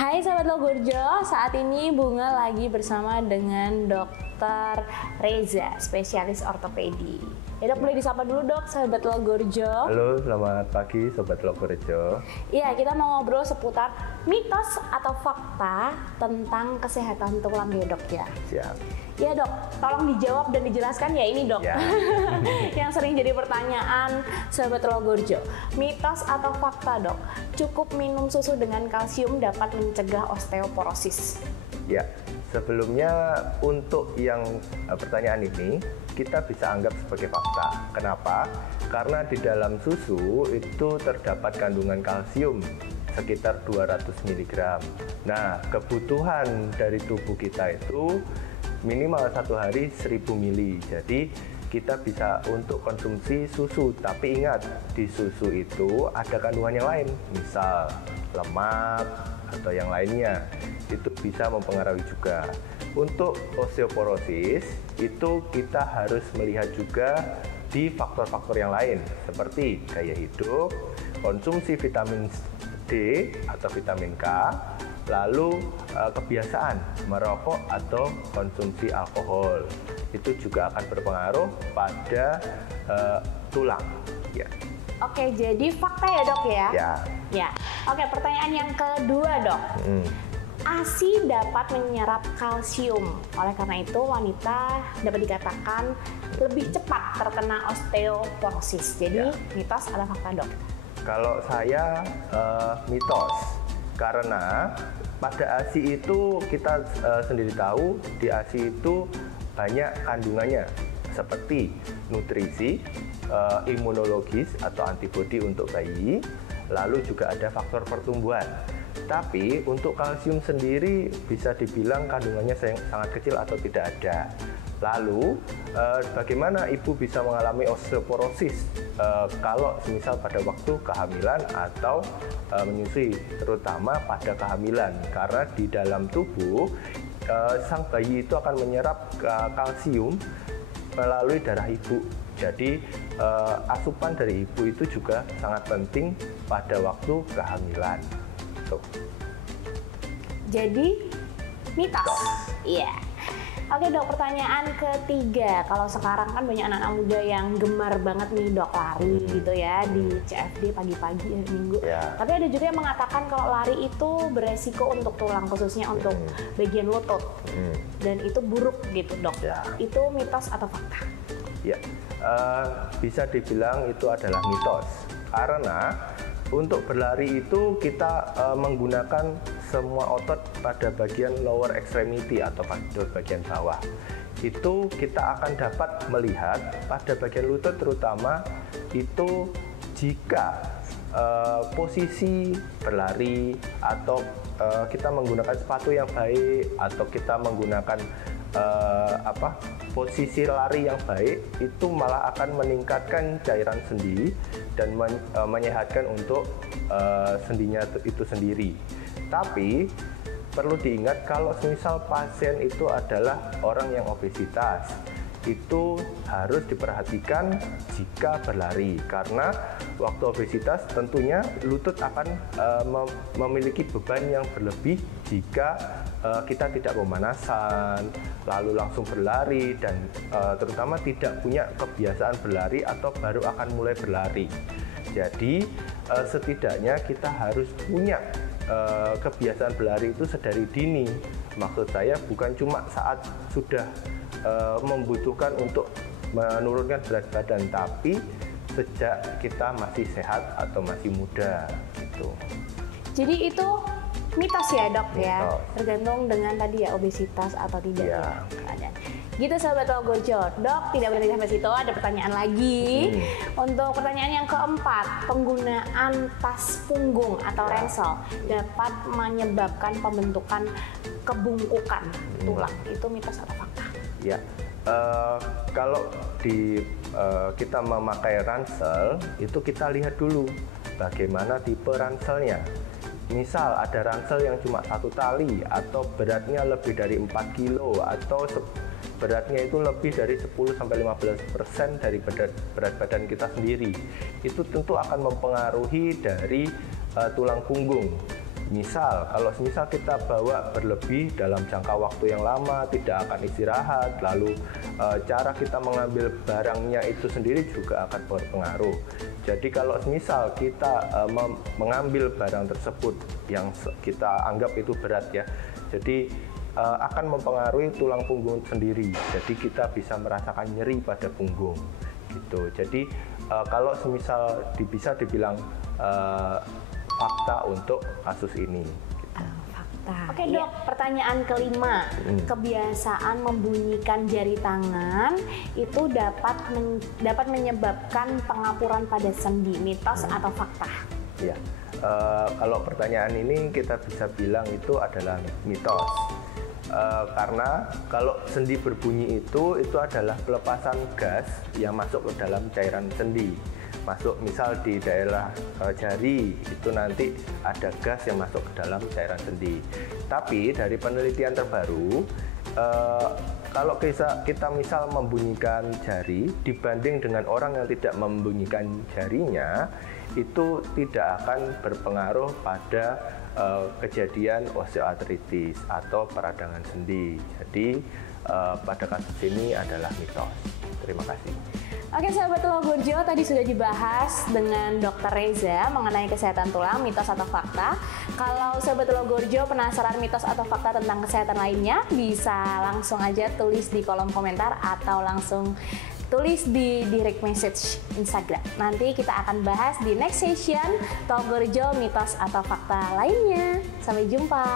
Hai sahabat Logorjo, saat ini Bunga lagi bersama dengan Dokter Reza, spesialis ortopedi. Ya dok, boleh disapa dulu dok, sahabat Logorjo. Halo, selamat pagi sobat Logorjo. Iya, kita mau ngobrol seputar mitos atau fakta tentang kesehatan tulang ya dok ya. Siap. Ya dok, tolong dijawab dan dijelaskan ya ini dok. Ya. Yang sering jadi pertanyaan sahabat Logorjo. Mitos atau fakta dok, cukup minum susu dengan kalsium dapat mencegah osteoporosis? Ya, sebelumnya untuk yang pertanyaan ini kita bisa anggap sebagai fakta. Kenapa? Karena di dalam susu itu terdapat kandungan kalsium sekitar 200 mg. Nah, kebutuhan dari tubuh kita itu minimal satu hari 1000 mili. Jadi kita bisa untuk konsumsi susu, tapi ingat di susu itu ada kandungan yang lain, misal lemak atau yang lainnya, itu bisa mempengaruhi juga. Untuk osteoporosis itu kita harus melihat juga di faktor-faktor yang lain seperti gaya hidup, konsumsi vitamin D atau vitamin K, lalu kebiasaan merokok atau konsumsi alkohol. Itu juga akan berpengaruh pada tulang. Ya. Oke, jadi fakta ya dok ya? Ya. Oke, pertanyaan yang kedua dok. ASI dapat menyerap kalsium, oleh karena itu wanita dapat dikatakan lebih cepat terkena osteoporosis. Jadi mitos atau fakta dok? Kalau saya mitos, karena pada ASI itu kita sendiri tahu di ASI itu banyak kandungannya seperti nutrisi, imunologis atau antibodi untuk bayi, lalu juga ada faktor pertumbuhan. Tapi untuk kalsium sendiri bisa dibilang kandungannya sangat kecil atau tidak ada. Lalu bagaimana ibu bisa mengalami osteoporosis kalau misal pada waktu kehamilan atau menyusui, terutama pada kehamilan, karena di dalam tubuh sang bayi itu akan menyerap kalsium melalui darah ibu. Jadi asupan dari ibu itu juga sangat penting pada waktu kehamilan. Tuh. Jadi mitos. Iya. Oke dok, pertanyaan ketiga. Kalau sekarang kan banyak anak-anak muda yang gemar banget nih dok lari gitu ya di CFD pagi-pagi minggu. Tapi ada juga yang mengatakan kalau lari itu beresiko untuk tulang, khususnya untuk bagian lutut. Dan itu buruk gitu dok. Itu mitos atau fakta? Ya, bisa dibilang itu adalah mitos. Karena untuk berlari itu kita menggunakan semua otot pada bagian lower extremity atau pada bagian bawah. Itu kita akan dapat melihat pada bagian lutut terutama itu jika posisi berlari atau kita menggunakan sepatu yang baik atau kita menggunakan posisi lari yang baik, itu malah akan meningkatkan cairan sendi dan menyehatkan untuk sendinya itu sendiri. Tapi perlu diingat kalau misal pasien itu adalah orang yang obesitas, itu harus diperhatikan jika berlari, karena waktu obesitas tentunya lutut akan memiliki beban yang berlebih jika kita tidak pemanasan lalu langsung berlari dan terutama tidak punya kebiasaan berlari atau baru akan mulai berlari. Jadi setidaknya kita harus punya kebiasaan berlari itu sedari dini. Maksud saya bukan cuma saat sudah membutuhkan untuk menurunkan berat badan, tapi sejak kita masih sehat atau masih muda gitu. Jadi itu mitos ya dok ya, tergantung dengan tadi ya obesitas atau tidak ya keadaan. Gitu sahabat Logorjo. Dok, tidak berhenti sampai situ, ada pertanyaan lagi. Untuk pertanyaan yang keempat, penggunaan tas punggung atau ransel dapat menyebabkan pembentukan kebungkukan tulang. Itu mitos atau fakta? Ya, kalau kita memakai ransel, itu kita lihat dulu bagaimana tipe ranselnya. Misal ada ransel yang cuma satu tali atau beratnya lebih dari 4 kilo atau beratnya itu lebih dari 10-15% dari berat badan kita sendiri, itu tentu akan mempengaruhi dari tulang punggung. Misal, kalau misal kita bawa berlebih dalam jangka waktu yang lama, tidak akan istirahat, lalu cara kita mengambil barangnya itu sendiri juga akan berpengaruh. Jadi kalau misal kita mengambil barang tersebut yang kita anggap itu berat ya, jadi akan mempengaruhi tulang punggung sendiri. Jadi kita bisa merasakan nyeri pada punggung gitu. Jadi kalau semisal bisa dibilang fakta untuk kasus ini. Fakta. Oke dok, pertanyaan kelima. Kebiasaan membunyikan jari tangan itu dapat menyebabkan pengapuran pada sendi, mitos atau fakta? Ya, kalau pertanyaan ini kita bisa bilang itu adalah mitos. Karena kalau sendi berbunyi itu adalah pelepasan gas yang masuk ke dalam cairan sendi. Masuk misal di daerah jari itu nanti ada gas yang masuk ke dalam cairan sendi. Tapi dari penelitian terbaru, kalau kita misal membunyikan jari dibanding dengan orang yang tidak membunyikan jarinya, itu tidak akan berpengaruh pada kejadian osteoartritis atau peradangan sendi. Jadi pada kasus ini adalah mitos. Terima kasih. Oke sahabat Logorjo, tadi sudah dibahas dengan Dr. Reza mengenai kesehatan tulang, mitos atau fakta. Kalau sahabat Logorjo penasaran mitos atau fakta tentang kesehatan lainnya, bisa langsung aja tulis di kolom komentar atau langsung tulis di direct message Instagram. Nanti kita akan bahas di next session Logorjo mitos atau fakta lainnya. Sampai jumpa.